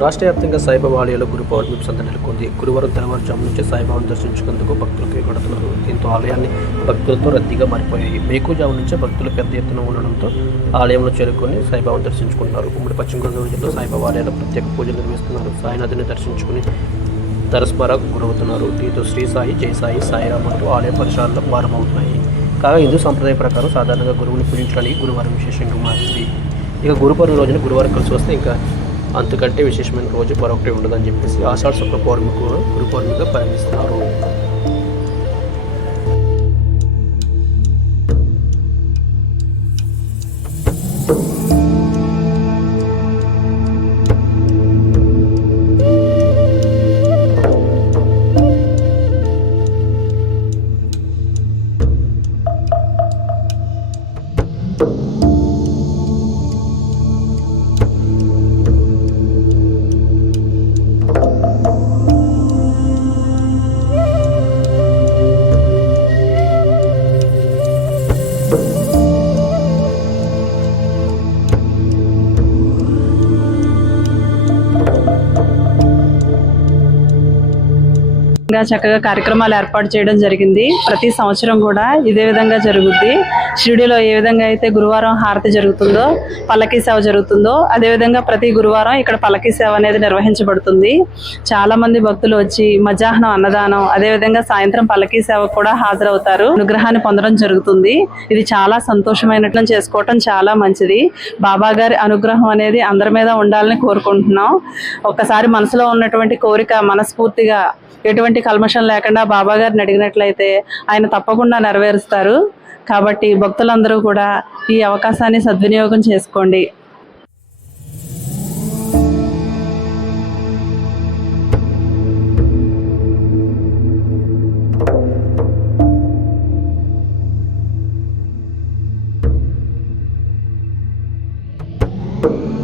రాష్ట్ర వ్యాప్తంగా సాయిబాబా ఆలయాల్లో గురు పౌర్ణమి సందడి నెలకొంది. గురువారం తెల్లవారుజాము నుంచి సాయిబాబాను దర్శించుకుందుకు భక్తులకు ఎగబడుతున్నారు. దీంతో ఆలయాన్ని భక్తులతో రద్దీగా మారిపోయాయి. వేకువజాము నుంచే భక్తులు పెద్ద ఎత్తున ఉండడంతో ఆలయంలో చేరుకొని సాయిబాబాను దర్శించుకుంటున్నారు. ఉమ్మడి పశ్చిమ గోదావరి జిల్లా సాయిబాబా ఆలయాల్లో ప్రత్యేక పూజలు నిర్వహిస్తున్నారు. సాయినాథుని దర్శించుకుని తరస్మర గురవుతున్నారు. దీంతో శ్రీ సాయి, జై సాయి, సాయిరామ్ అంటూ ఆలయ పరిసరాల్లో భారమవుతున్నాయి. కాగా హిందూ సంప్రదాయ ప్రకారం సాధారణంగా గురువుని పూజించడానికి గురువారం విశేషంగా మారింది. ఇక గురు పౌర్ణమి రోజున గురువారం కలిసి వస్తే ఇంకా అంతకంటే విశేషమైన రోజు మరొకటి ఉండదని చెప్పేసి ఆషాఢ శుక్ల పౌర్ణమికి గురు పౌర్ణమిగా పరిగణిస్తున్నారు. చక్కగా కార్యక్రమాలు ఏర్పాటు చేయడం జరిగింది. ప్రతి సంవత్సరం కూడా ఇదే విధంగా జరుగుద్ది. షిరిడీలో ఏ విధంగా అయితే గురువారం హారతి జరుగుతుందో, పల్లకీ సేవ జరుగుతుందో, అదేవిధంగా ప్రతి గురువారం ఇక్కడ పల్లకీ సేవ అనేది నిర్వహించబడుతుంది. చాలా మంది భక్తులు వచ్చి మధ్యాహ్నం అన్నదానం, అదేవిధంగా సాయంత్రం పల్లకీ సేవ కూడా హాజరవుతారు. అనుగ్రహాన్ని పొందడం జరుగుతుంది. ఇది చాలా సంతోషమైనట్లు చేసుకోవటం చాలా మంచిది. బాబా గారి అనుగ్రహం అనేది అందరి మీద ఉండాలని కోరుకుంటున్నాం. ఒక్కసారి మనసులో ఉన్నటువంటి కోరిక మనస్ఫూర్తిగా ఎటువంటి కల్మషం లేకుండా బాబా గారిని అడిగినట్లయితే ఆయన తప్పకుండా నెరవేరుస్తారు. కాబట్టి భక్తులందరూ కూడా ఈ అవకాశాన్ని సద్వినియోగం చేసుకోండి. you